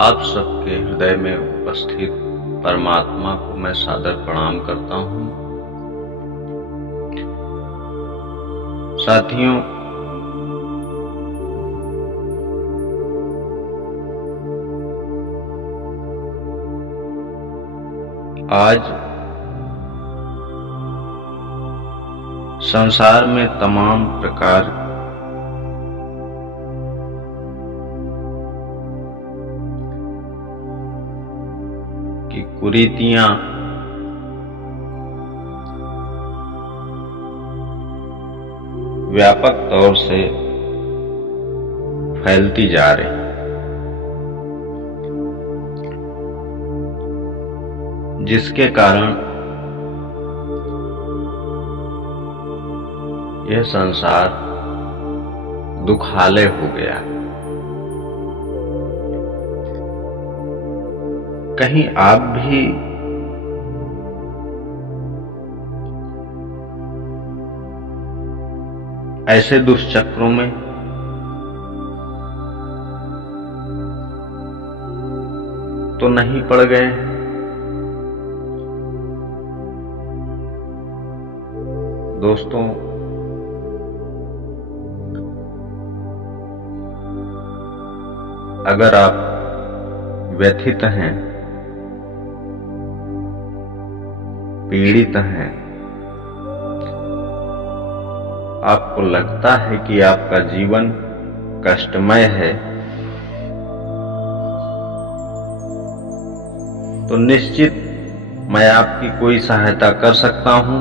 आप सबके हृदय में उपस्थित परमात्मा को मैं सादर प्रणाम करता हूँ। साथियों, आज संसार में तमाम प्रकार की कुरीतियां व्यापक तौर से फैलती जा रही हैं, जिसके कारण यह संसार दुखालय हो गया है। कहीं आप भी ऐसे दुष्चक्रों में तो नहीं पड़ गए हैं? दोस्तों, अगर आप व्यथित हैं, पीड़ित हैं, आपको लगता है कि आपका जीवन कष्टमय है, तो निश्चित मैं आपकी कोई सहायता कर सकता हूं।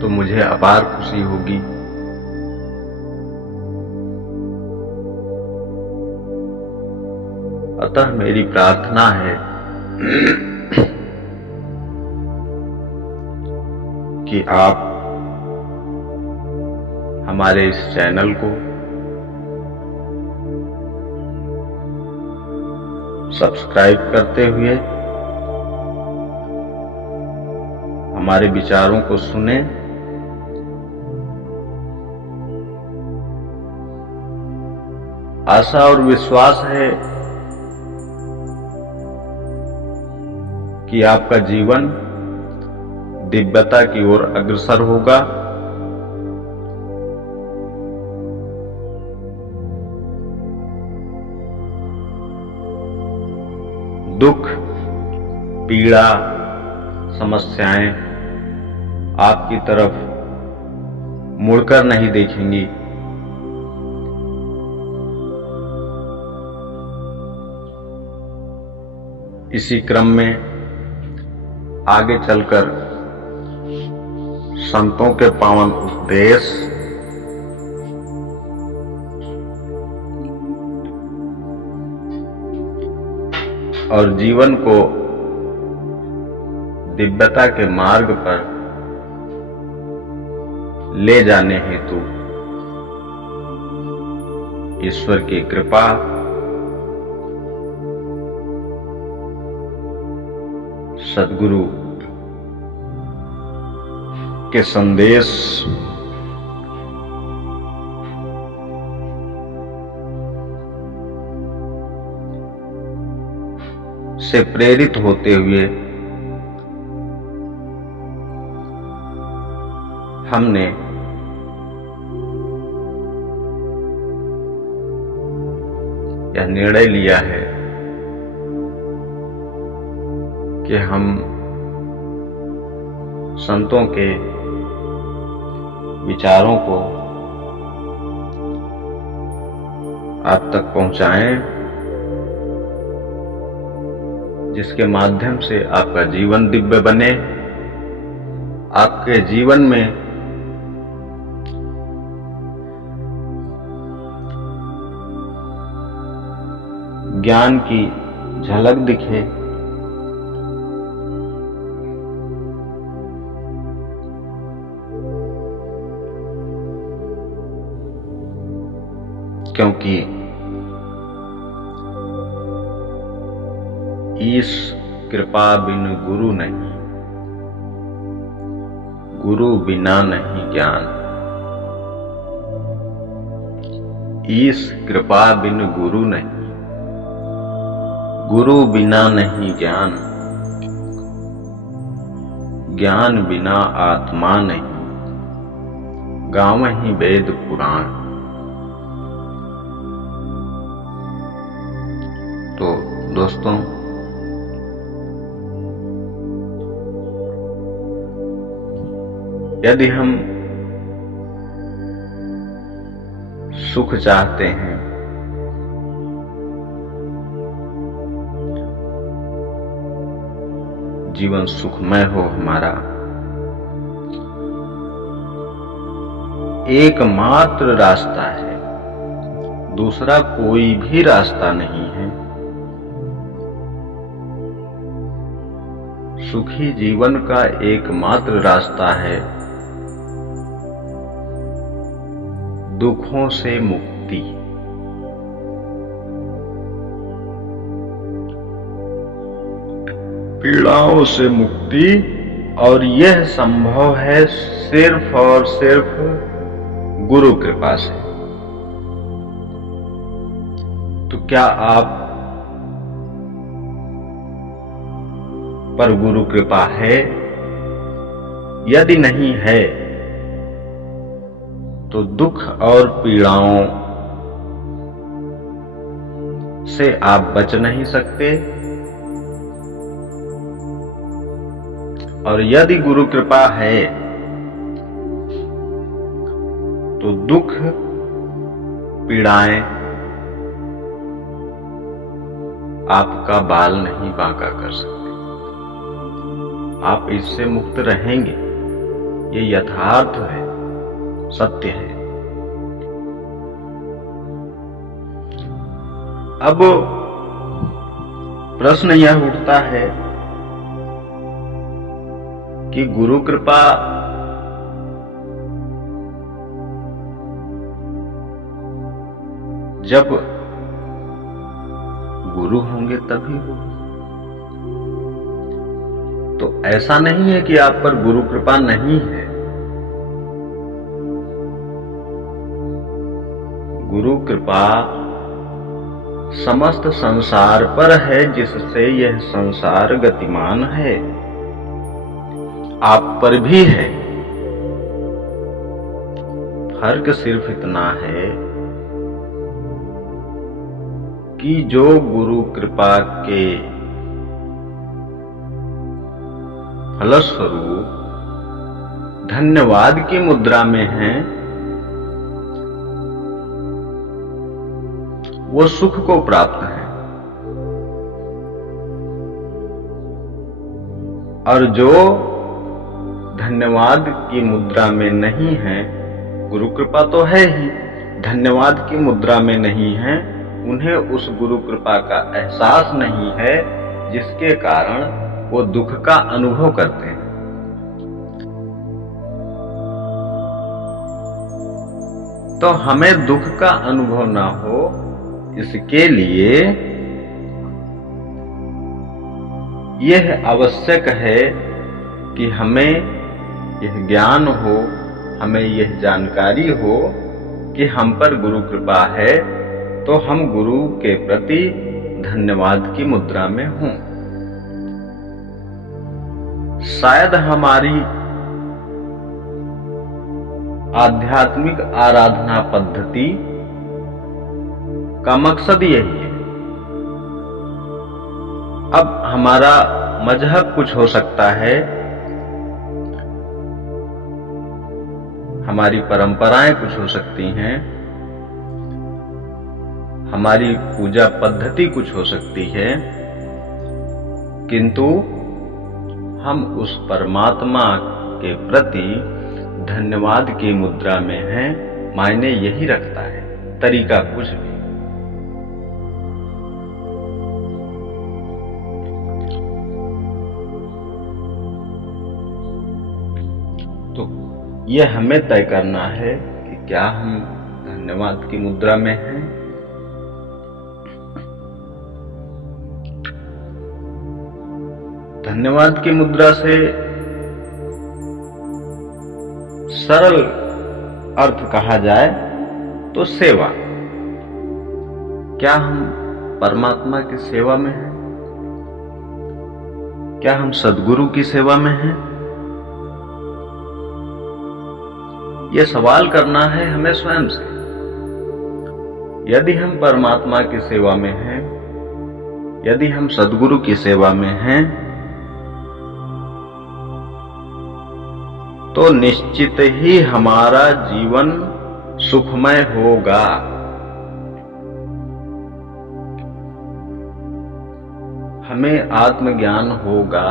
तो मुझे अपार खुशी होगी। अतः मेरी प्रार्थना है कि आप हमारे इस चैनल को सब्सक्राइब करते हुए हमारे विचारों को सुने। आशा और विश्वास है कि आपका जीवन दिव्यता की ओर अग्रसर होगा। दुख, पीड़ा, समस्याएं आपकी तरफ मुड़कर नहीं देखेंगी। इसी क्रम में आगे चलकर संतों के पावन उपदेश, और जीवन को दिव्यता के मार्ग पर ले जाने हेतु ईश्वर की कृपा, सद्गुरु के संदेश से प्रेरित होते हुए हमने यह निर्णय लिया है कि हम संतों के विचारों को आप तक पहुंचाएं, जिसके माध्यम से आपका जीवन दिव्य बने, आपके जीवन में ज्ञान की झलक दिखे, क्योंकि ईश कृपा बिन गुरु नहीं, गुरु बिना नहीं ज्ञान। ईश कृपा बिन गुरु नहीं, गुरु बिना नहीं ज्ञान, ज्ञान बिना आत्मा नहीं, गावहीं वेद पुराण। तो दोस्तों, यदि हम सुख चाहते हैं, जीवन सुखमय हो हमारा, एकमात्र रास्ता है, दूसरा कोई भी रास्ता नहीं है। सुखी जीवन का एकमात्र रास्ता है दुखों से मुक्ति। पीड़ाओं से मुक्ति, और यह संभव है सिर्फ और सिर्फ गुरु कृपा से। तो क्या आप पर गुरु कृपा है? यदि नहीं है तो दुख और पीड़ाओं से आप बच नहीं सकते, और यदि गुरु कृपा है तो दुख पीड़ाएं आपका बाल नहीं बांका कर सकते। आप इससे मुक्त रहेंगे, ये यथार्थ है, सत्य है। अब प्रश्न यह उठता है कि गुरु कृपा जब गुरु होंगे तभी होगी। तो ऐसा नहीं है कि आप पर गुरु कृपा नहीं है। गुरु कृपा समस्त संसार पर है, जिससे यह संसार गतिमान है। आप पर भी है। फर्क सिर्फ इतना है कि जो गुरु कृपा के फलस्वरूप धन्यवाद की मुद्रा में हैं, वो सुख को प्राप्त है, और जो धन्यवाद की मुद्रा में नहीं है, गुरु कृपा तो है ही, धन्यवाद की मुद्रा में नहीं है, उन्हें उस गुरु कृपा का एहसास नहीं है, जिसके कारण वो दुख का अनुभव करते हैं। तो हमें दुख का अनुभव ना हो, इसके लिए यह आवश्यक है कि हमें यह ज्ञान हो, हमें यह जानकारी हो कि हम पर गुरु कृपा है, तो हम गुरु के प्रति धन्यवाद की मुद्रा में हों। शायद हमारी आध्यात्मिक आराधना पद्धति का मकसद यही है। अब हमारा मजहब कुछ हो सकता है, हमारी परंपराएं कुछ हो सकती हैं, हमारी पूजा पद्धति कुछ हो सकती है, किंतु हम उस परमात्मा के प्रति धन्यवाद की मुद्रा में हैं। मायने यही रखता है, तरीका कुछ भी। तो यह हमें तय करना है कि क्या हम धन्यवाद की मुद्रा में हैं। धन्यवाद की मुद्रा से सरल अर्थ कहा जाए तो सेवा। क्या हम परमात्मा की सेवा में हैं? क्या हम सद्गुरु की सेवा में हैं? यह सवाल करना है हमें स्वयं से। यदि हम परमात्मा की सेवा में हैं, यदि हम सद्गुरु की सेवा में हैं, तो निश्चित ही हमारा जीवन सुखमय होगा। हमें आत्मज्ञान होगा।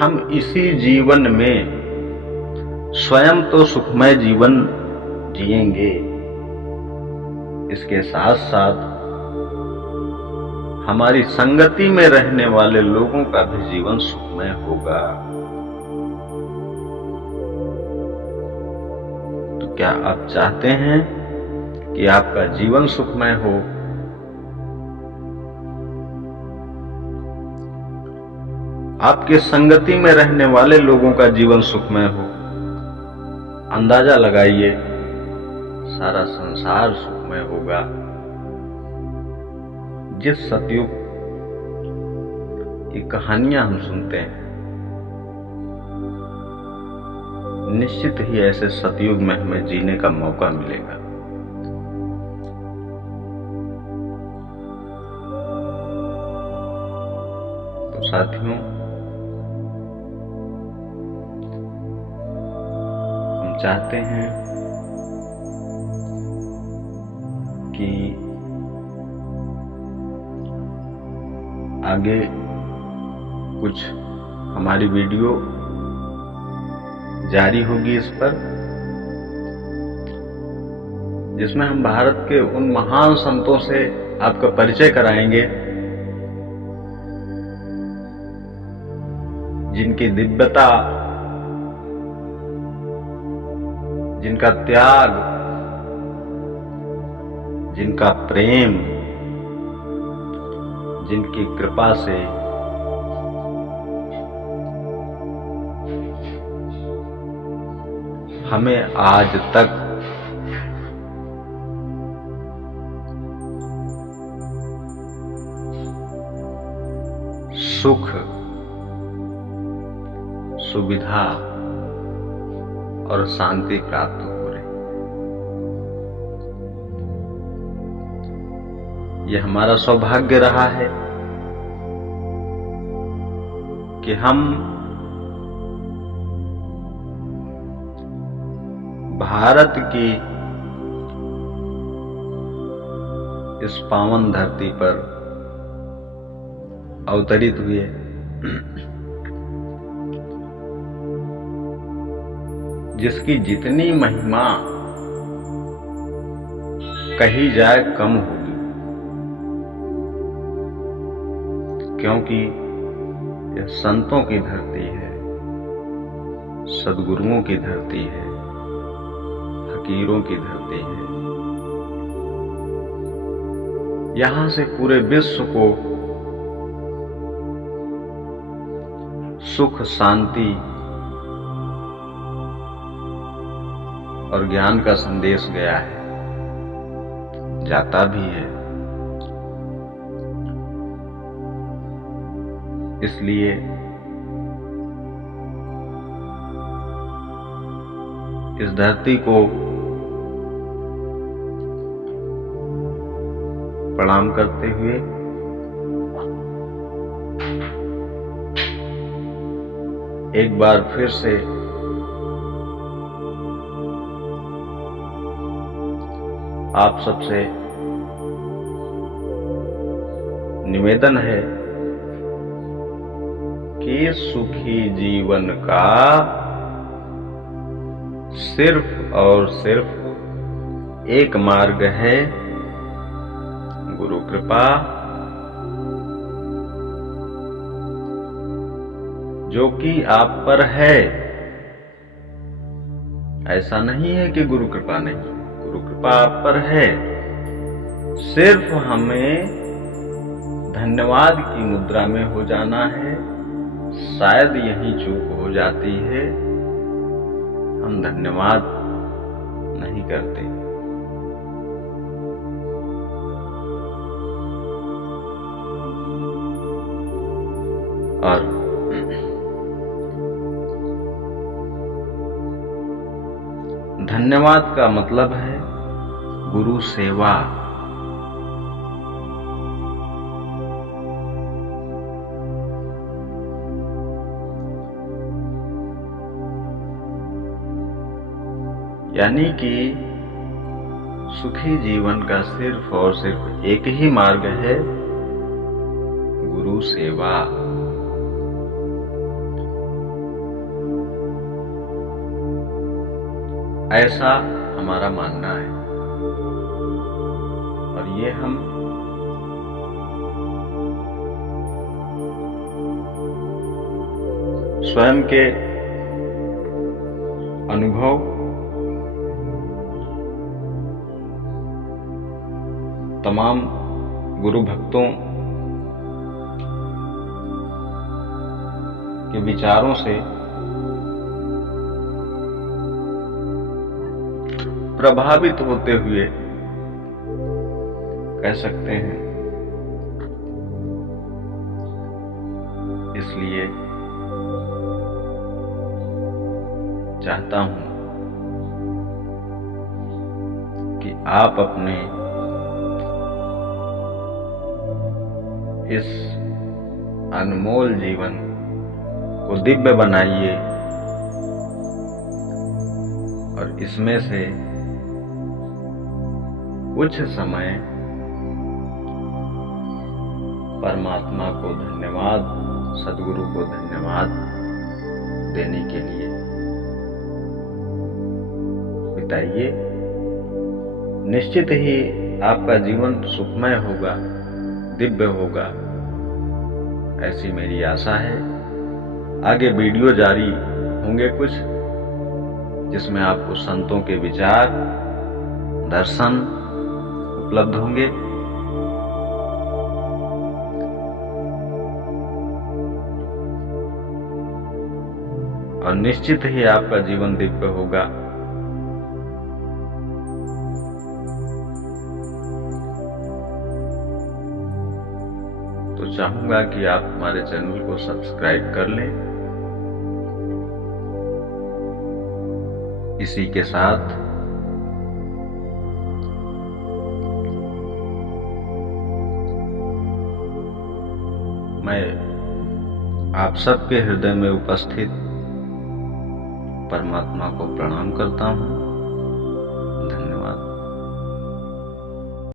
हम इसी जीवन में स्वयं तो सुखमय जीवन जिएंगे, इसके साथ साथ हमारी संगति में रहने वाले लोगों का भी जीवन सुखमय होगा। तो क्या आप चाहते हैं कि आपका जीवन सुखमय हो? आपके संगति में रहने वाले लोगों का जीवन सुखमय हो? अंदाजा लगाइए, सारा संसार सुखमय होगा। जिस सतयुग की कहानियां हम सुनते हैं, निश्चित ही ऐसे सतयुग में हमें जीने का मौका मिलेगा। तो साथियों, हम चाहते हैं कि आगे कुछ हमारी वीडियो जारी होगी इस पर, जिसमें हम भारत के उन महान संतों से आपका परिचय कराएंगे जिनकी दिव्यता, जिनका त्याग, जिनका प्रेम, जिनकी कृपा से हमें आज तक सुख, सुविधा और शांति प्राप्त हो रही। यह हमारा सौभाग्य रहा है कि हम भारत की इस पावन धरती पर अवतरित हुए। जिसकी जितनी महिमा कही जाए कम होगी, क्योंकि यह संतों की धरती है, सद्गुरुओं की धरती है, फकीरों की धरती है। यहां से पूरे विश्व को सुख, शांति और ज्ञान का संदेश गया है, जाता भी है। इसलिए इस धरती को प्रणाम करते हुए एक बार फिर से आप सबसे निवेदन है कि सुखी जीवन का सिर्फ और सिर्फ एक मार्ग है, गुरु कृपा, जो कि आप पर है। ऐसा नहीं है कि गुरु कृपा नहीं, गुरु कृपा आप पर है। सिर्फ हमें धन्यवाद की मुद्रा में हो जाना है। शायद यही चूक हो जाती है, हम धन्यवाद नहीं करते। और धन्यवाद का मतलब है गुरु सेवा। यानी कि सुखी जीवन का सिर्फ और सिर्फ एक ही मार्ग है, गुरु सेवा। ऐसा हमारा मानना है और ये हम स्वयं के अनुभव, तमाम गुरु भक्तों के विचारों से प्रभावित होते हुए कह सकते हैं। इसलिए चाहता हूं कि आप अपने इस अनमोल जीवन को दिव्य बनाइए और इसमें से कुछ समय परमात्मा को धन्यवाद, सद्गुरु को धन्यवाद देने के लिए बिताइए। निश्चित ही आपका जीवन सुखमय होगा, दिव्य होगा, ऐसी मेरी आशा है। आगे वीडियो जारी होंगे कुछ, जिसमें आपको संतों के विचार, दर्शन उपलब्ध होंगे। और निश्चित ही आपका जीवन दिव्य होगा। तो चाहूंगा कि आप हमारे चैनल को सब्सक्राइब कर लें। इसी के साथ मैं आप सबके हृदय में उपस्थित परमात्मा को प्रणाम करता हूं।